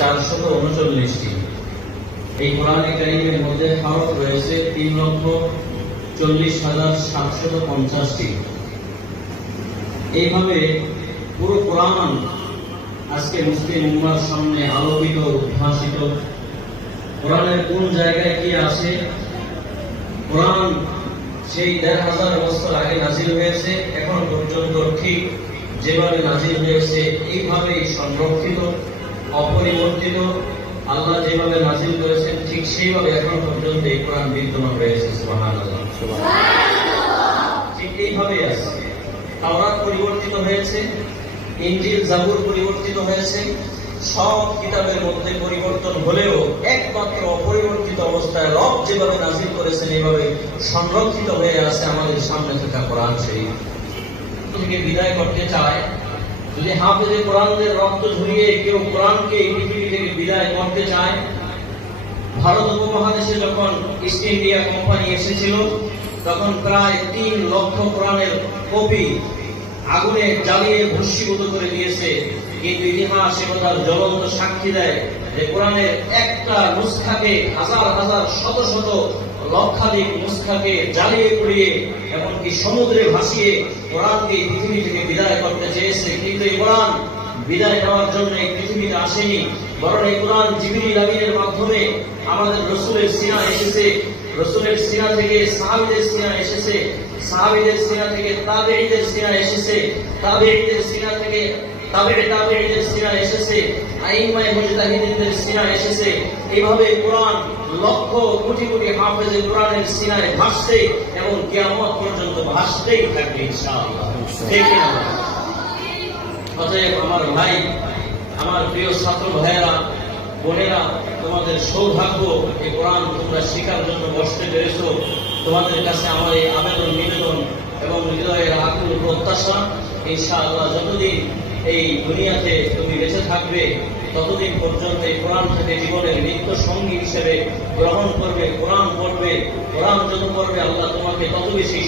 439টি। এই কোরআনে কারীমের মধ্যে হরফ রয়েছে 3,40,750টি। এইভাবে পুরো কোরআন আজকে মুসলিম উম্মাহর সামনে আলোকিত, উদ্ভাসিত। কোরআনের কোন জায়গায় কি আছে? কোরআন সেই 1,500 বছর আগে নাজিল হয়েছে, এখন পর্যন্ত ঠিক যেভাবে নাজিল হয়েছে এইভাবেই সংরক্ষিত, অপরিবর্তিত। আল্লাহ যেভাবে নাজিল করেছেন ঠিক সেইভাবে এখন পর্যন্ত এই কোরআন বিদ্যমান রয়েছে। সুবহানাল্লাহ, ঠিক এইভাবেই আছে। তাওরাত পরিবর্তিত হয়েছে, ইনজিল জাবুর পরিবর্তিত হয়েছে, সব কিতাবের মধ্যে পরিবর্তন হলেও একমাত্র অপরিবর্তিত অবস্থায় রব যেভাবে নাজিল করেছেন এইভাবে সংরক্ষিত হয়ে আছে আমাদের সামনে থাকা কোরআন শরীফ। থেকে বিদায় করতে চায়, যদি হাফেজে কোরআনের রক্ত ঝরিয়ে কেউ কোরআনকে এই পৃথিবী থেকে বিদায় করতে চায়, ভারত উপমহাদেশে যখন ইস্ট ইন্ডিয়া কোম্পানি এসেছিল তখন প্রায় 3 লক্ষ কোরআনের কপি আগুনে জ্বালিয়ে ভস্মীভূত করে দিয়েছে। কিন্তু ইতিহাস একথার জ্বলন্ত সাক্ষী দেয় যে কোরআনের একটা নুসখাকে হাজার হাজার শত শত লক্ষাধিক নুসখাকে জ্বালিয়ে পুড়িয়ে এমনকি সমুদ্রে ভাসিয়ে কোরআনকে পৃথিবী থেকে বিদায় করতে চেয়েছে। কিন্তু এই কোরআন বিদায় নেওয়ার জন্য এই পৃথিবীতে আসেনি, বরং এই কোরআন জিবরিল আমিনের মাধ্যমে আমাদের রাসূলের সিনা এসেছে, রাসূলের সিনা থেকে সাহাবীদের সিনা এসেছে, সাহাবীদের সিনা থেকে তাবেঈদের সিনা এসেছে, তাবেঈদের সিনা থেকে তাবেঈদের সিনা এসেছে, আইম্মায়ে মুজতাহিদিনদের সিনা এসেছে। এইভাবে কোরআন লক্ষ কোটি কোটি হাফেজে কোরআনের সিনায় ভাসছে এবং কিয়ামত পর্যন্ত ভাসতেই থাকবে ইনশাআল্লাহ। ঠিক না? অতএব আমার ভাই, আমার প্রিয় ছাত্র ভাইয়েরা, বোনেরা, তোমাদের সৌভাগ্য এই কোরআন তোমরা শেখার জন্য বসতে পেরেছো। তোমাদের কাছে আমার এই আবেদন, নিবেদন এবং হৃদয়ের আকুল প্রত্যাশা, ইনশাআল্লাহ যতদিন এই দুনিয়াতে তুমি বেঁচে থাকবে ততদিন পর্যন্ত এই কোরআনটাকে জীবনের নিত্য সঙ্গী হিসেবে গ্রহণ করবে, কোরআন পড়বে। কোরআন যত পড়বে আল্লাহ তোমাকে তত বেশি